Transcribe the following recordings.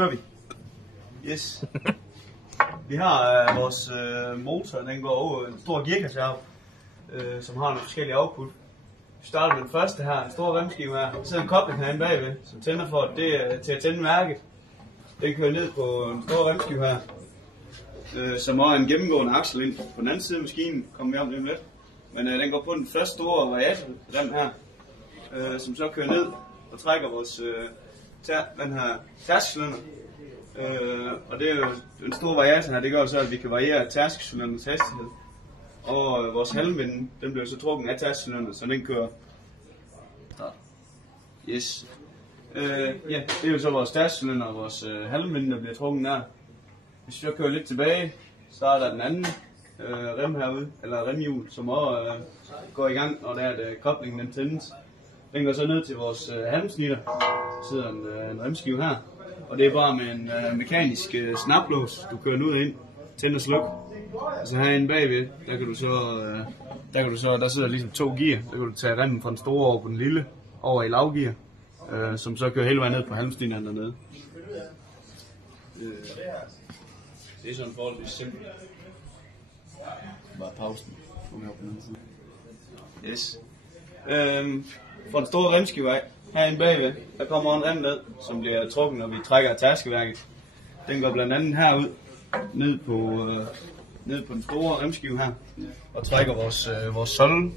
kører vi. Yes. Vi har vores motor, den går over en stor gearkasse som har nogle forskellige output. Vi starter med den første her, en stor remskive her. Der sidder en kobling herinde bagved, som tænder for, at det er til at tænde mærket. Den kører ned på en stor remskive her, som har en gennemgående aksel ind på den anden side af maskinen. Kommer vi om lidt. Men den går på den første store variatorrem her, som så kører ned og trækker vores den her tærskcylinder. Og det er jo den store variator her, det gør så, at vi kan variere tærskcylinderens hastighed. Og vores halmvinde, den bliver så trukket af tærskcylinderen, så den kører. Yes. Ja, det er jo så vores tærskcylinder og vores halmvinde, der bliver trukket der. Hvis vi så kører lidt tilbage, så er der den anden rem herude, eller remhjul, som også går i gang, når der er, at koblingen den tændes. Den går så ned til vores halmsnitter. Der sidder en remskive her, og det er bare med en mekanisk snaplås, du kører den ud og ind, tænd og sluk. Altså herinde bagved, der sidder ligesom 2 gear. Der kan du tage remmen fra den store over på den lille, over i lavgear, som så kører hele vejen ned på halmsnitteren dernede. Det er sådan forholdsvis simpelt. Bare pausen. Yes. Fra den store remskive af, herinde bagved, der kommer en rem ned, som bliver trukket, når vi trækker tærskeværket. Den går blandt andet herud, ned på den store remskive her, og trækker vores solde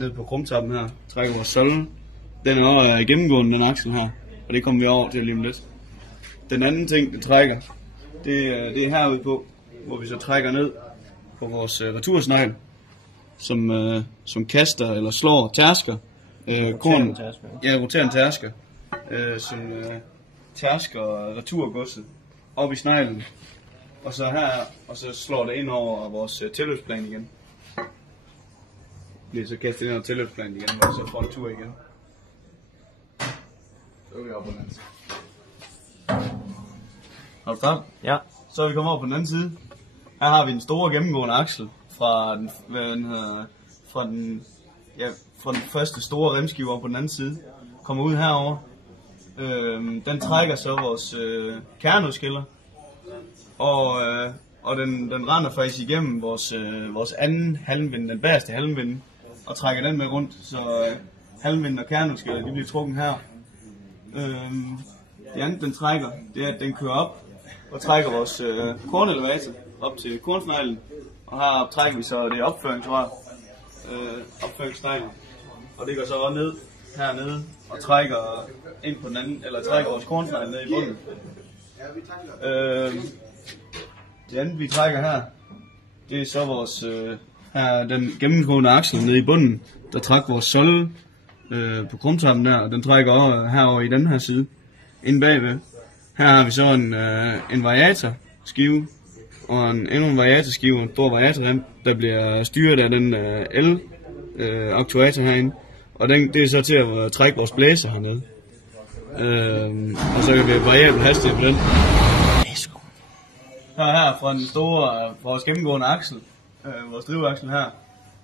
ned på krumtappen her, trækker vores solde. Den er også gennemgående, den aksel her, og det kommer vi over til lige om lidt. Den anden ting, den trækker, det er herude på, hvor vi så trækker ned på vores retursnegl, som kaster eller slår tærsker. Roterende tærsker, som tærsker returgodset op i sneglen. Og så her, og så slår det ind over vores tilløbsplan igen. Det er så kastet ind over tilløbsplanen igen, og så får en tur igen. Så er vi oppe på den anden side. Har du klar? Ja. Så er vi kommet over på den anden side. Her har vi en stor gennemgående aksel fra den første store remskive over på den anden side. Kommer ud herover. Den trækker så vores kerneudskiller. Og den render faktisk igennem vores anden halmvinde, den bagerste halmvinde, og trækker den med rundt, så halmvinden og kerneudskiller, de bliver trukket her. Det andet den trækker, det er at den kører op og trækker vores kornelevator op til kornsneglen, og her trækker vi så det opføringssneglen, og det går så også ned hernede og trækker ind på den anden, eller trækker vores kornsnegl ned i bunden. Det andet vi trækker her, det er så vores den gennemgående aksel nede i bunden, der trækker vores solde på krumtappen der, og den trækker over herover i den her side, inde bagved. Her har vi så en variatorskive, og endnu en variatorskive, en stor variatorrem, der bliver styret af den el-aktuator herinde, og det er så til at trække vores blæser hernede. Og så kan vi variere hastighed på den. Her fra den store, vores gennemgående aksel, vores drivaksel her,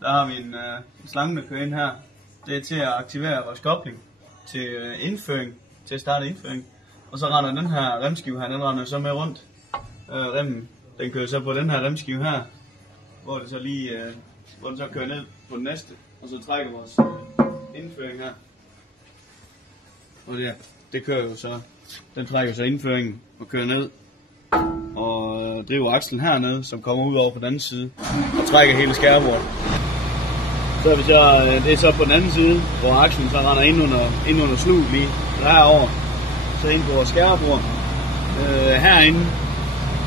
der har vi en slange, der kører ind her. Det er til at aktivere vores kobling til indføring, til at starte indføring. Og så render den her remskive her, den render så med rundt. Remmen, den kører så på den her remskive her, hvor det så lige, hvor den så kører ned på den næste, og så trækker vores indføring her. Og det kører jo så, den trækker så indføringen og kører ned. Og driver akslen hernede, som kommer ud over på den anden side, og trækker hele skærebordet. Så er vi så, det er så på den anden side, hvor akslen så render ind under slug lige derovre. Så ind på vores skærebord. Herinde,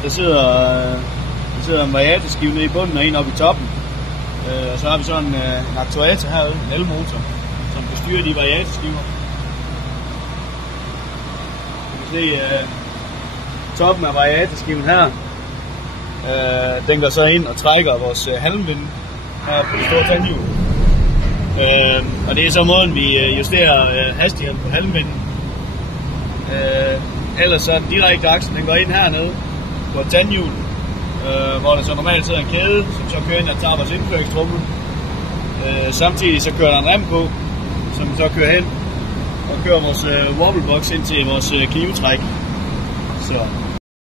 der sidder en variatorskive nede i bunden og en oppe i toppen. Og så har vi så en aktuator herude, en elmotor, som kan styre de variatorskiver. Du kan se toppen af variatorskiven her. Den går så ind og trækker vores halmvinde her på det store tandhjul. Og det er så måden vi justerer hastigheden på halmvinden. Ellers så den direkte aksel, den går ind hernede på et tandhjul, hvor der så normalt sidder en kæde, som så kører ind og tager vores indføringstrummel. Samtidig så kører der en rem på, som så kører hen og kører vores wobblebox ind til vores knivetræk. Så